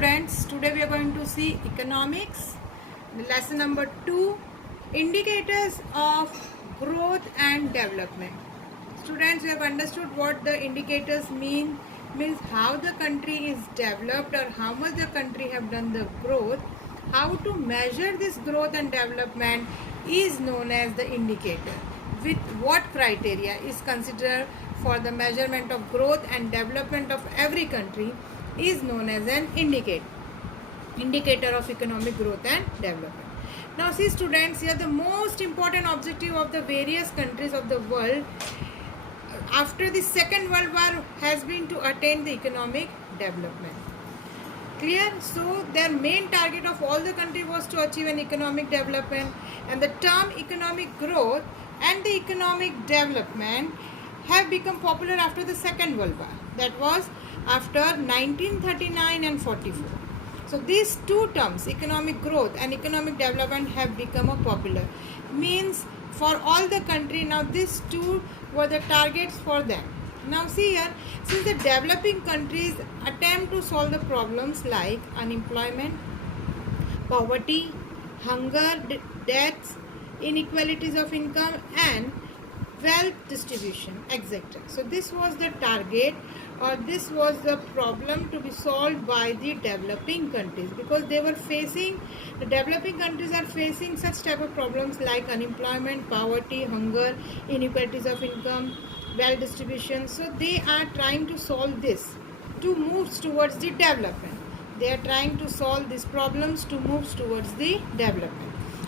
students, today we are going to see economics, lesson number 2, indicators of growth and development. Students, you have understood what the indicators means how the country is developed or how much the country have done the growth. How to measure this growth and development is known as the indicator. With what criteria is considered for the measurement of growth and development of every country is known as an indicator of economic growth and development. Now see students, here the most important objective of the various countries of the world after the Second World War has been to attain the economic development. Clear? So their main target of all the country was to achieve an economic development, and the term economic growth and the economic development have become popular after the Second World War. That was after 1939 and 44. So these two terms, economic growth and economic development, have become a popular. Means for all the country, now these two were the targets for them. Now see here, since the developing countries attempt to solve the problems like unemployment, poverty, hunger, deaths, inequalities of income and wealth distribution, etc. So this was the target, or this was the problem to be solved by the developing countries, because they were facing, the developing countries are facing such type of problems like unemployment, poverty, hunger, inequalities of income, wealth distribution. So they are trying to solve this to move towards the development. They are trying to solve these problems to move towards the development.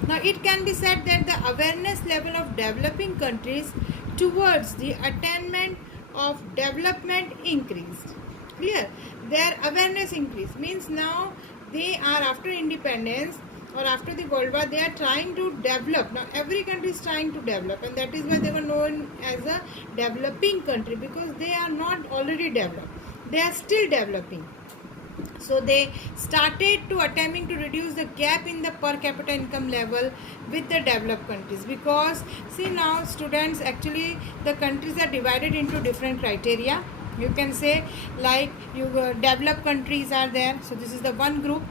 Now it can be said that the awareness level of developing countries towards the attainment of development increased. Clear? Their awareness increased means now they are, after independence or after the World War, they are trying to develop. Now every country is trying to develop, and that is why they were known as a developing country, because they are not already developed. They are still developing. So they started to attempting to reduce the gap in the per capita income level with the developed countries, because see now students, actually the countries are divided into different criteria. You can say like developed countries are there. So this is the one group,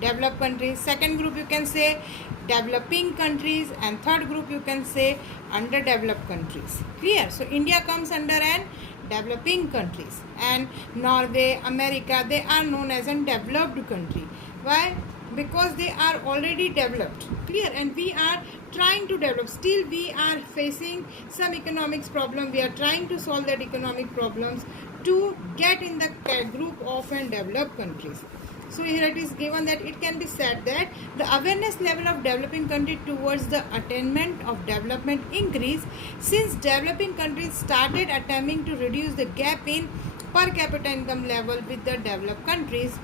developed countries. Second group you can say developing countries, and third group you can say underdeveloped countries. Clear? So India comes under an developing countries, and Norway, America, they are known as a developed country. Why? Because they are already developed. Clear? And we are trying to develop. Still we are facing some economics problem. We are trying to solve that economic problems to get in the group of developed countries. So here it is given that it can be said that the awareness level of developing country towards the attainment of development increased since developing countries started attempting to reduce the gap in per capita income level with the developed countries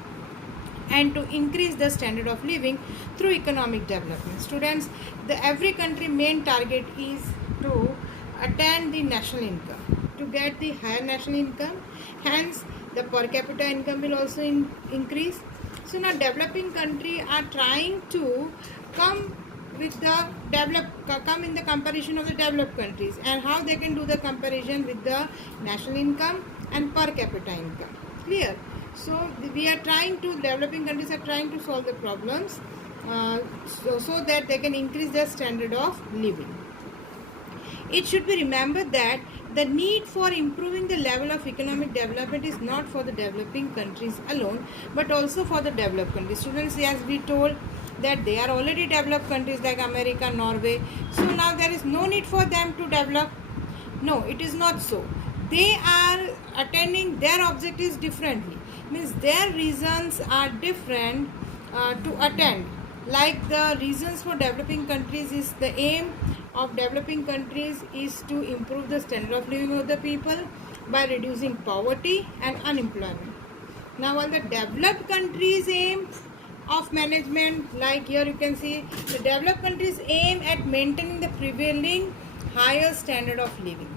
and to increase the standard of living through economic development. Students, every country main target is to attain the national income, to get the higher national income. Hence, the per capita income will also increase. So now developing country are trying to come with the come in the comparison of the developed countries, and how they can do the comparison with the national income and per capita income. Clear? So we are trying to, developing countries are trying to solve the problems so that they can increase their standard of living. It should be remembered that the need for improving the level of economic development is not for the developing countries alone, but also for the developed countries. Students, as we told that they are already developed countries like America, Norway. So now there is no need for them to develop. No, it is not so. They are attaining their objectives differently. Means their reasons are different to attain. Like the reasons for developing countries is, the aim of developing countries is to improve the standard of living of the people by reducing poverty and unemployment. Now while the developed countries aim of management, like here you can see the developed countries aim at maintaining the prevailing higher standard of living.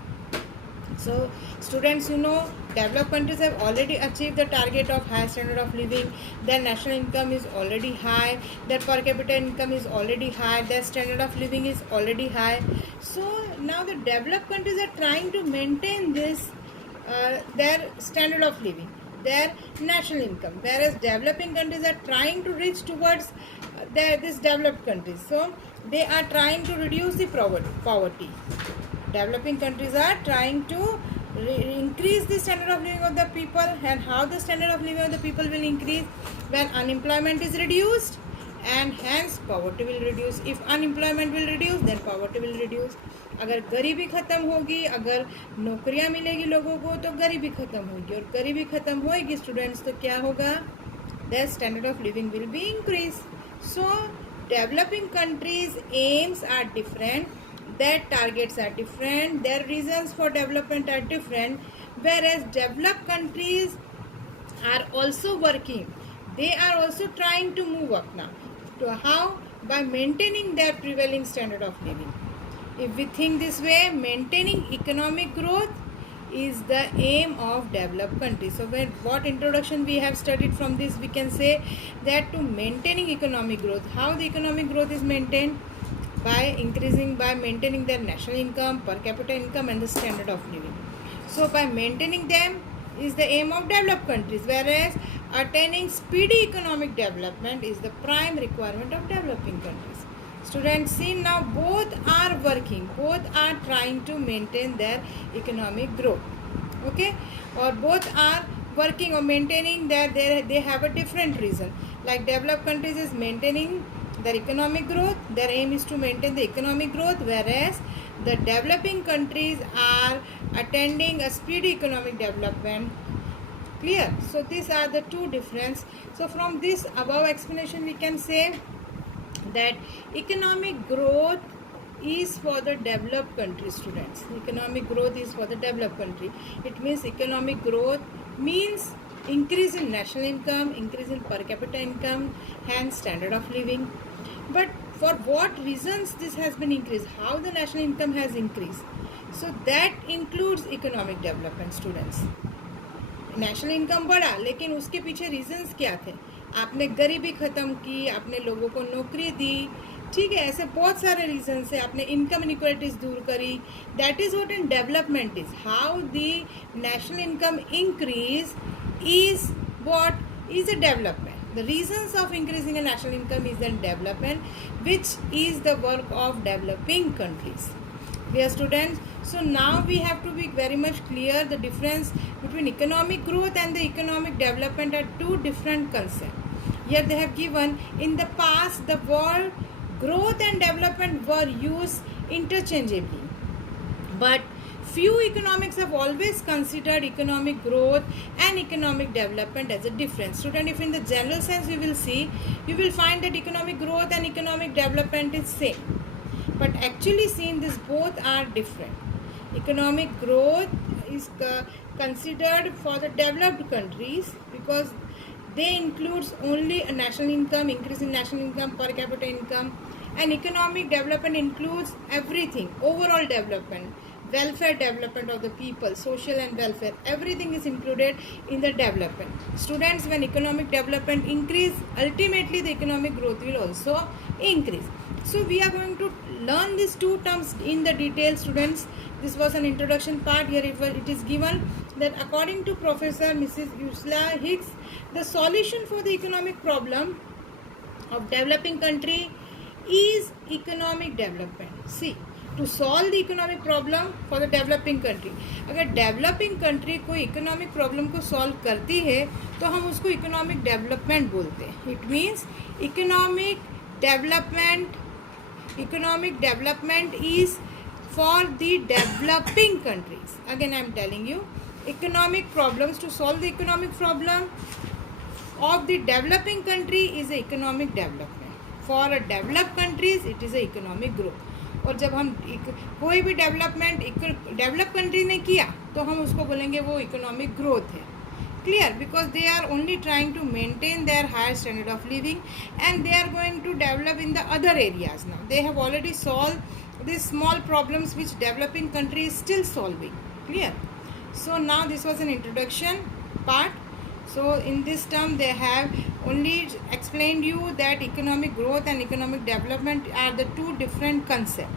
So students, you know, developed countries have already achieved the target of high standard of living. Their national income is already high, their per capita income is already high, their standard of living is already high. So now the developed countries are trying to maintain this their standard of living. their national income, whereas developing countries are trying to reach towards this developed countries. So they are trying to reduce the poverty. Developing countries are trying to increase the standard of living of the people. And how the standard of living of the people will increase? When unemployment is reduced, and hence poverty will reduce. If unemployment will reduce, then poverty will reduce. अगर गरीबी ख़त्म होगी, अगर नौकरियां मिलेगी लोगों को, तो गरीबी ख़त्म होगी, और गरीबी ख़त्म होगी स्टूडेंट्स, तो क्या होगा? Their standard of living will be increased. So developing countries aims are different, their targets are different, their reasons for development are different, whereas developed countries are also working. They are also trying to move up now. To how? By maintaining their prevailing standard of living. If we think this way, maintaining economic growth is the aim of developed countries. So what introduction we have studied from this, we can say that to maintaining economic growth, how the economic growth is maintained? By maintaining their national income, per capita income, and the standard of living. So by maintaining them is the aim of developed countries, whereas attaining speedy economic development is the prime requirement of developing countries. Students, see now both are working, both are trying to maintain their economic growth, okay, or both are working or maintaining they have a different reason. Like developed countries is maintaining their economic growth, their aim is to maintain the economic growth, whereas the developing countries are attending a speedy economic development. Clear? So these are the two difference. So from this above explanation we can say that economic growth is for the developed country, students. Economic growth is for the developed country. It means economic growth means increase in national income, increase in per capita income, hence standard of living. But for what reasons this has been increased? How the national income has increased? So that includes economic development, students. National income बढ़ा, लेकिन उसके पीछे reasons क्या थे? आपने गरीबी ख़त्म की, आपने लोगों को नौकरी दी, ठीक है, ऐसे बहुत सारे रीजंस है, आपने इनकम इनइक्वालिटीज दूर करी. That is what in development is. How the national income increase is what is a development. The reasons of increasing a national income is then development, which is the work of developing countries. Dear students, so now we have to be very much clear the difference between economic growth and the economic development are two different concepts. Here they have given in the past the word growth and development were used interchangeably, but few economics have always considered economic growth and economic development as a difference. Student, if in the general sense we will see, you will find that economic growth and economic development is same. But actually seen this both are different. Economic growth is considered for the developed countries because they includes only a national income, increase in national income, per capita income, and economic development includes everything, overall development, welfare development of the people, social and welfare, everything is included in the development. Students, when economic development increase, ultimately the economic growth will also increase. So we are going to learn these two terms in the detail, students. This was an introduction part. Here it is given that according to Professor Mrs. Ursula Hicks, the solution for the economic problem of developing country is economic development. See, to solve the economic problem for the developing country, अगर developing country कोई economic problem को solve करती है तो हम उसको economic development बोलते हैं. It means economic development is for the developing countries. Again I am telling you, economic problems, to solve the economic problem of the developing country is a economic development. For a developed countries it is a economic growth. और जब हम कोई भी develop country ने किया तो हम उसको बोलेंगे वो इकोनॉमिक ग्रोथ है. Clear? Because they are only trying to maintain their higher standard of living and they are going to develop in the other areas. Now they have already solve this small problems which developing country is still solving. Clear? So now this was an introduction part. So in this term they have only explained you that economic growth and economic development are the two different concepts,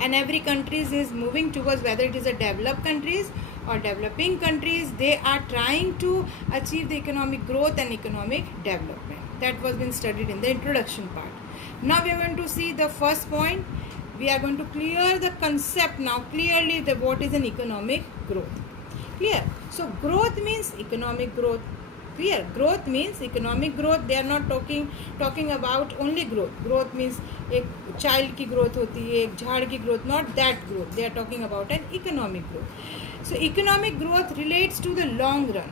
and every country is moving towards whether it is a developed countries or developing countries, they are trying to achieve the economic growth and economic development. That was been studied in the introduction part. Now we are going to see the first point. We are going to clear the concept now clearly, that what is an economic growth. Clear? So growth means economic growth. Clear? Growth means economic growth. They are not talking about only growth. Growth means एक child की growth होती है, एक झाड़ की growth, not that growth. They are talking about an economic growth. So economic growth relates to the long run.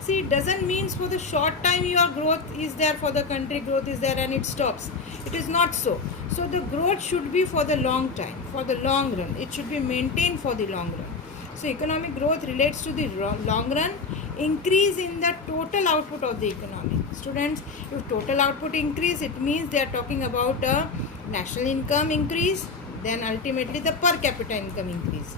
See, it doesn't mean for the short time your growth is there, for the country growth is there and it stops. It is not so. So the growth should be for the long time, for the long run. It should be maintained for the long run. So economic growth relates to the long run, increase in the total output of the economy. Students, if total output increase, it means they are talking about a national income increase, then ultimately the per capita income increase.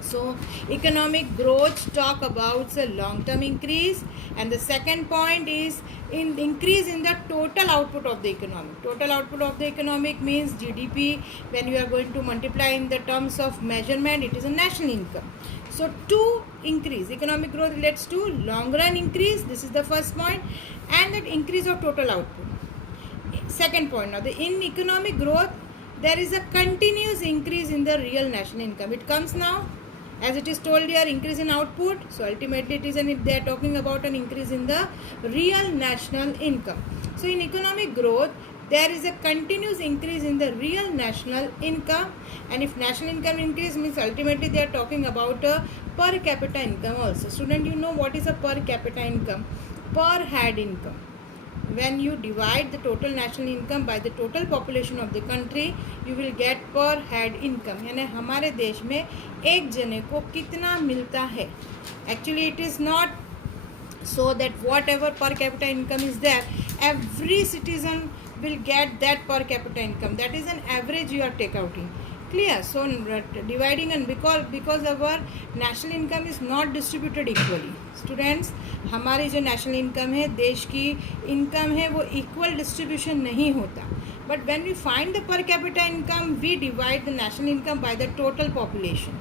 So economic growth talk about the long term increase, and the second point is in increase in the total output of the economy. Total output of the economic means GDP. When you are going to multiply in the terms of measurement, it is a national income. So to increase, economic growth relates to long run increase. This is the first point, and that increase of total output. Second point, now in economic growth there is a continuous increase in the real national income. It comes now, as it is told here, increase in output. So ultimately it is they are talking about an increase in the real national income. So in economic growth there is a continuous increase in the real national income, and if national income increase means ultimately they are talking about a per capita income also. Student, you know what is a per capita income? Per head income. When you divide the total national income by the total population of the country, you will get per head income. यानी हमारे देश में एक जने को कितना मिलता है. Actually it is not so that whatever per capita income is there, every citizen will get that per capita income. That is an average you are take out in. Clear? So dividing, and because our national income is not distributed equally. Students, हमारी जो national income है, देश की income है, वो equal distribution नहीं होता. But when we find the per capita income, we divide the national income by the total population.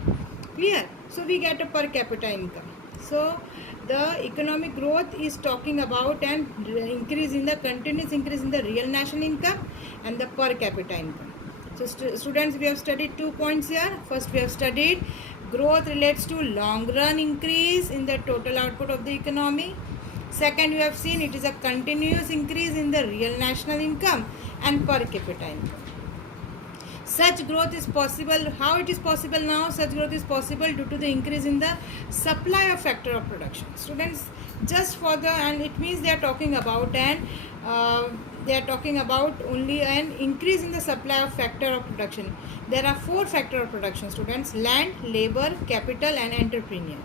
Clear? So we get a per capita income. So the economic growth is talking about an increase in the continuous increase in the real national income and the per capita income. So students, we have studied 2 points here. First we have studied growth relates to long run increase in the total output of the economy. Second, you have seen it is a continuous increase in the real national income and per capita income. Such growth is possible. How it is possible now? Such growth is possible due to the increase in the supply of factor of production. Students, just for the, and it means they are talking about only an increase in the supply of factor of production. There are 4 factor of production, students: land, labor, capital and entrepreneur.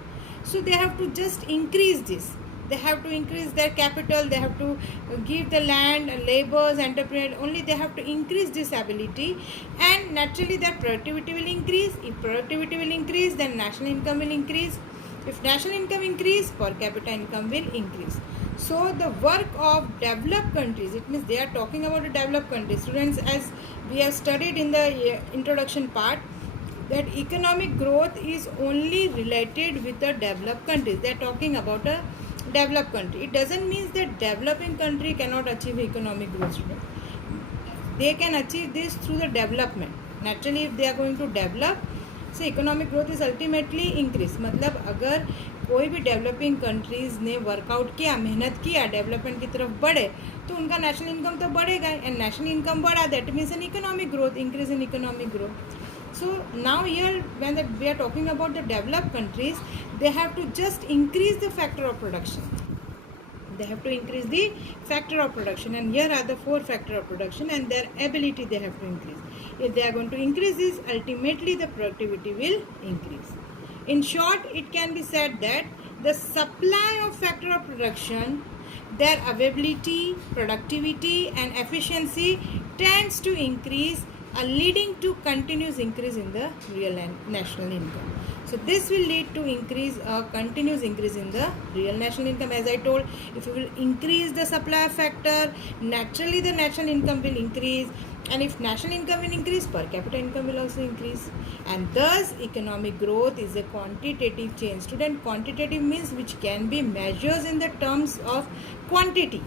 So they have to just increase this. They have to increase their capital, they have to give the land, laborers, entrepreneur, only they have to increase this ability, and naturally their productivity will increase. If productivity will increase, then national income will increase. If national income increase, per capita income will increase. So the work of developed countries, it means they are talking about the developed countries. Students, as we have studied in the introduction part, that economic growth is only related with the developed countries. They are talking about a developed country. It doesn't mean that developing country cannot achieve economic growth. They can achieve this through the development. Naturally, if they are going to develop, so economic growth is ultimately increase. मतलब अगर कोई भी developing countries ने workout किया, मेहनत किया, development की तरफ बढ़े, तो उनका नेशनल इनकम तो बढ़ेगा, एंड नेशनल इनकम बढ़ा, that means an economic growth, increase in economic growth. So now here when we are talking about the developed countries, they have to just increase the factor of production. They have to increase the factor of production, and here are the 4 factor of production and their ability they have to increase. If they are going to increase this, ultimately the productivity will increase. In short, it can be said that the supply of factor of production, their availability, productivity and efficiency tends to increase leading to continuous increase in the real national income. So this will lead to continuous increase in the real national income. As I told, if you will increase the supply factor, naturally the national income will increase, and if national income will increase, per capita income will also increase, and thus economic growth is a quantitative change. Student, quantitative means which can be measured in the terms of quantity.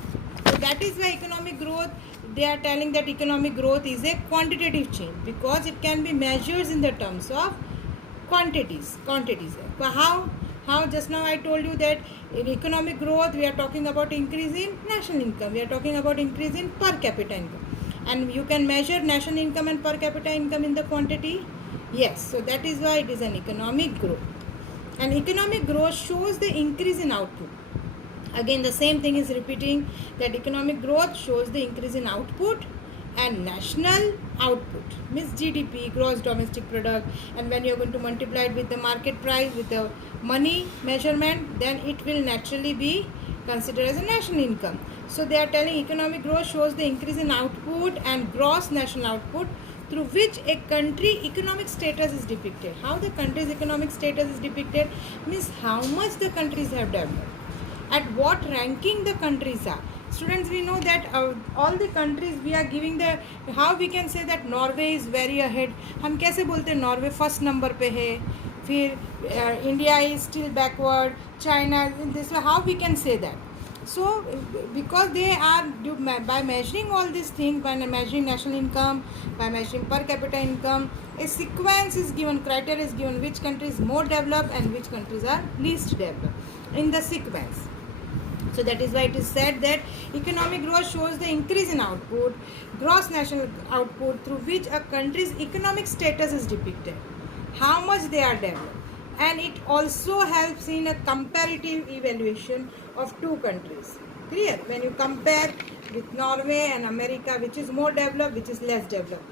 So that is why economic growth, they are telling that economic growth is a quantitative change, because it can be measured in the terms of quantities. But how just now I told you that in economic growth we are talking about increase in national income, we are talking about increase in per capita income, and you can measure national income and per capita income in the quantity. Yes, so that is why it is an economic growth. And economic growth shows the increase in output. Again the same thing is repeating, that economic growth shows the increase in output, and national output means GDP, gross domestic product, and when you are going to multiply it with the market price, with the money measurement, then it will naturally be considered as a national income. So they are telling economic growth shows the increase in output and gross national output through which a country economic status is depicted. How the country's economic status is depicted means how much the countries have developed, at what ranking the countries are. Students, we know that all the countries we are giving the, how we can say that Norway is very ahead. हम कैसे बोलते हैं Norway first number पे है, फिर India is still backward, China this way, how we can say that? So because they are by measuring all these things, by measuring national income, by measuring per capita income, a sequence is given, criteria is given, which countries is more developed and which countries are least developed in the sequence. So that is why it is said that economic growth shows the increase in output, gross national output, through which a country's economic status is depicted, how much they are developed. And it also helps in a comparative evaluation of two countries. Clear? When you compare with Norway and America, which is more developed, which is less developed.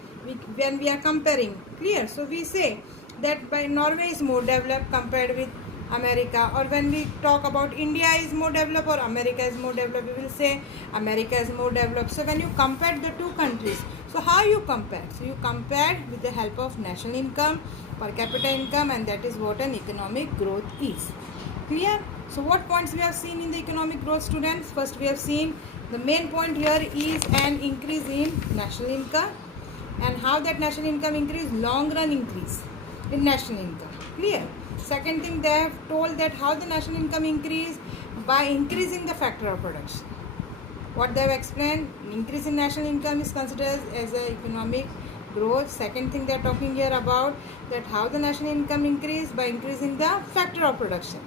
When we are comparing, clear? So we say that by Norway is more developed compared with America, or when we talk about India is more developed or America is more developed, we will say America is more developed. So when you compare the two countries, so how you compare? So you compare with the help of national income, per capita income, and that is what an economic growth is. Clear? So what points we have seen in the economic growth, students? First we have seen the main point here is an increase in national income, and how that national income increase, long run increase in national income. Clear? Second thing, they have told that how the national income increase, by increasing the factor of production. What they have explained, increase in national income is considered as an economic growth. Second thing they are talking here about, that how the national income increase, by increasing the factor of production.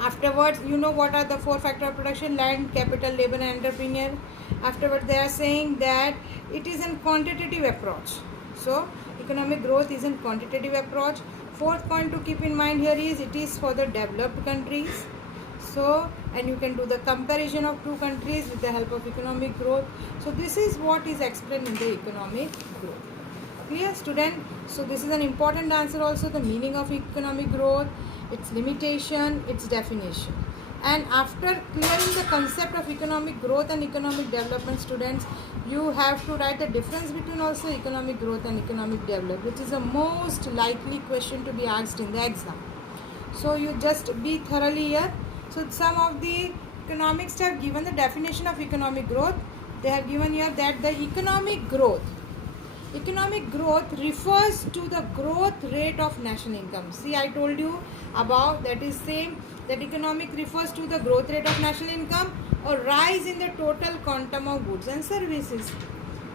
Afterwards, you know what are the four factor of production: land, capital, labor and entrepreneur. Afterwards they are saying that it is a quantitative approach. So economic growth is a quantitative approach. Fourth point to keep in mind here is it is for the developed countries. So, and you can do the comparison of two countries with the help of economic growth. So this is what is explained in the economic growth. Clear, student? So this is an important answer also, the meaning of economic growth, its limitation, its definition. And after clearing the concept of economic growth and economic development, students, you have to write the difference between also economic growth and economic development, which is the most likely question to be asked in the exam. So you just be thoroughly here. So some of the economics have given the definition of economic growth. They have given here that the economic growth refers to the growth rate of national income. See, I told you about that is same, that economic refers to the growth rate of national income or rise in the total quantum of goods and services.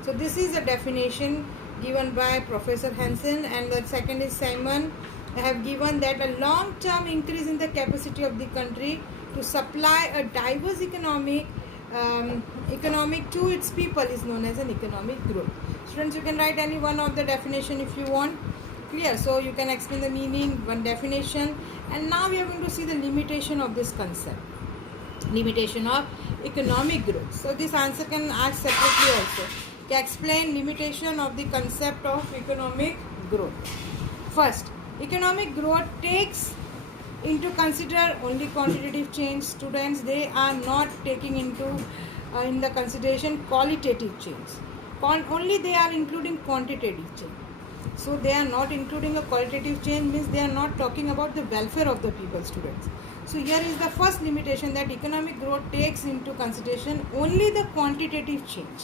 So this is a definition given by Professor Hansen, and the second is Simon. I have given that a long-term increase in the capacity of the country to supply a diverse economic to its people is known as an economic growth. Students, you can write any one of the definition if you want. Clear? So you can explain the meaning, one definition, and now we are going to see the limitation of this concept. Limitation of economic growth. So this answer can ask separately also. To explain limitation of the concept of economic growth. First, economic growth takes into consider only quantitative change. Students, they are not taking into in the consideration qualitative change. Only they are including quantitative change. So they are not including a qualitative change, means they are not talking about the welfare of the people, students. So here is the first limitation, that economic growth takes into consideration only the quantitative change.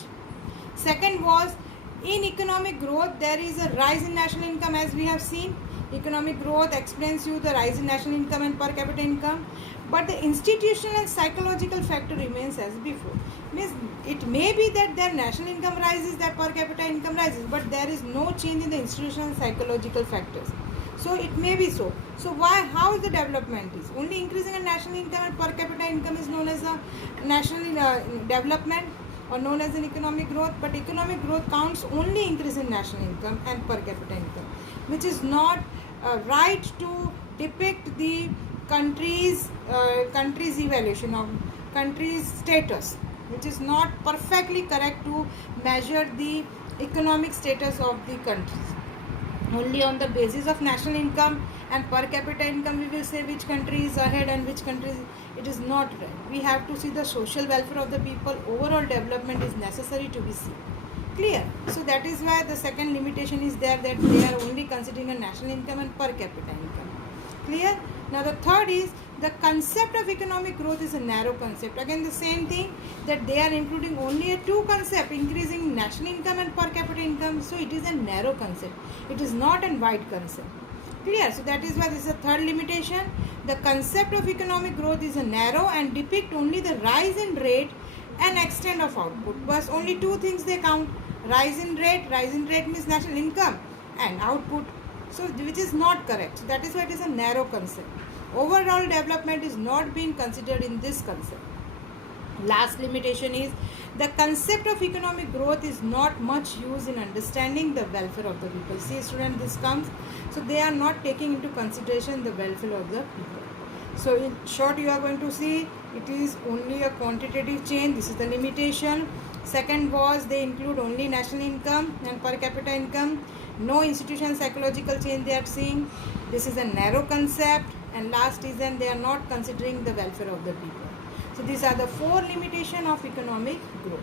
Second was, in economic growth there is a rise in national income, as we have seen. Economic growth explains you the rise in national income and per capita income, but the institutional and psychological factor remains as before. Means it may be that their national income rises, their per capita income rises, but there is no change in the institutional and psychological factors. So it may be so. So why? How the development is only increasing in national income and per capita income is known as a national development, or known as an economic growth, but economic growth counts only increase in national income and per capita income, which is not right to depict the country's evaluation of country's status, which is not perfectly correct to measure the economic status of the countries. Only on the basis of national income and per capita income we will say which country is ahead and which country is, it is not right. We have to see the social welfare of the people. Overall development is necessary to be seen. Clear? So that is why the second limitation is there, that they are only considering a national income and per capita income. Clear? Now the third is, the concept of economic growth is a narrow concept. Again the same thing, that they are including only a two concept, increasing national income and per capita income. So it is a narrow concept. It is not a wide concept. Clear? So that is why this is a third limitation. The concept of economic growth is a narrow and depict only the rise in rate and extent of output. But only two things they count: rise in rate means national income, and output. So which is not correct. So that is why it is a narrow concept. Overall development is not being considered in this concept. Last limitation is, the concept of economic growth is not much used in understanding the welfare of the people. See student, this comes, so they are not taking into consideration the welfare of the people. So in short, you are going to see it is only a quantitative change. This is the limitation. Second was, they include only national income and per capita income. No institutional psychological change they are seeing. This is a narrow concept. And last is, then they are not considering the welfare of the people. So these are the four limitations of economic growth.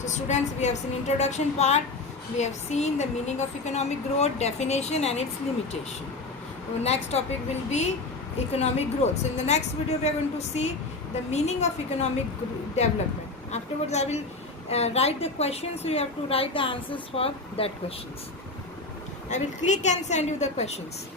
So students, we have seen introduction part. We have seen the meaning of economic growth, definition and its limitation. So next topic will be economic growth. So in the next video we are going to see the meaning of economic development. Afterwards I will write the questions, so you have to write the answers for that questions. I will click and send you the questions.